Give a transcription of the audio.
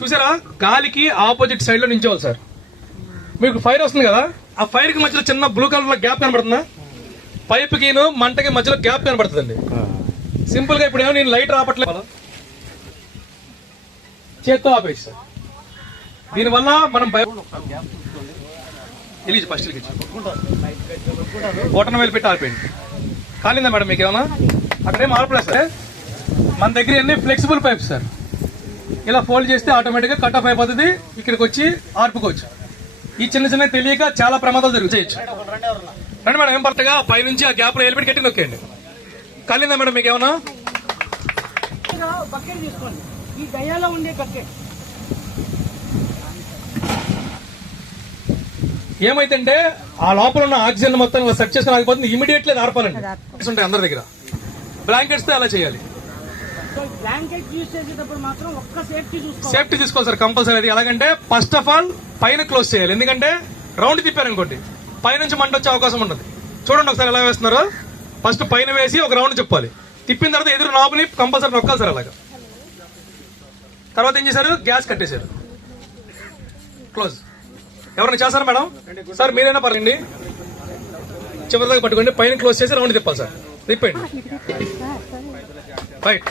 చూసారా, గాలికి opposite side లో నించోవాలి సార్. మీకు ఫైర్ వస్తుంది కదా, ఆ ఫైర్ కి మధ్యలో చిన్న బ్లూ కలర్ లో గ్యాప్ కనబడుతుందా? పైప్ కి మంటకి మధ్యలో గ్యాప్ కనబడుతుందండి. సింపుల్ గా ఇప్పుడు ఏమో నేను లైట్ రాపట్లేదు, చేత్తో ఆపేసి సార్. దీనివల్ల మనం ఫస్ట్ బొటన వేలు పెట్టి ఆపేయండి. కాలిందా మేడం మీకు ఏమన్నా? అక్కడేం ఆపలేదు సార్. మన దగ్గర అన్ని ఫ్లెక్సిబుల్ పైప్స్ సార్. ఇలా ఫోల్డ్ చేస్తే ఆటోమేటిక్ గా కట్ ఆఫ్ అయిపోతుంది, ఇక్కడికి వచ్చి ఆర్పుకోవచ్చు. ఈ చిన్న చిన్న తెలియక చాలా ప్రమాదాలు జరుగుతాయచ్చు. రండి మేడం, ఏం పడతగా పైనుంచి ఆ గ్యాప్ లో ఏలిపెట్టి గట్టి నొక్కేయండి. కాలిందా మేడం మీకు ఏమన్నా? ఏమైతే ఆ లోపల ఉన్న ఆక్సిజన్ మొత్తం సెట్ చేసుకుని ఆగిపోతుంది. ఇమీడియట్లీ ఆర్పాలండి. ఉంటాయి అందరి దగ్గర బ్లాంకెట్స్ తో అలా చేయాలి. సేఫ్టీ తీసుకోవాలి సార్ కంపల్సరీ. అది ఎలాగంటే ఫస్ట్ ఆఫ్ ఆల్ పైన క్లోజ్ చేయాలి, ఎందుకంటే రౌండ్ తిప్పారనుకోండి పైనుంచి మంట వచ్చే అవకాశం ఉండదు. చూడండి ఒకసారి ఎలా వేస్తున్నారు. ఫస్ట్ పైన వేసి ఒక రౌండ్ చెప్పాలి, తిప్పిన తర్వాత ఎదురు నాబుని కంపల్సరీ నొక్కాలి సార్. అలాగా తర్వాత ఏం చేశారు, గ్యాస్ కట్టేశారు, క్లోజ్. ఎవరైనా చేస్తారా మేడం? సార్ మీరైనా పర్లేండి, చివరి దాకా పట్టుకోండి, పైన క్లోజ్ చేసి రౌండ్ తిప్పాలి సార్. తిప్పండి రైట్.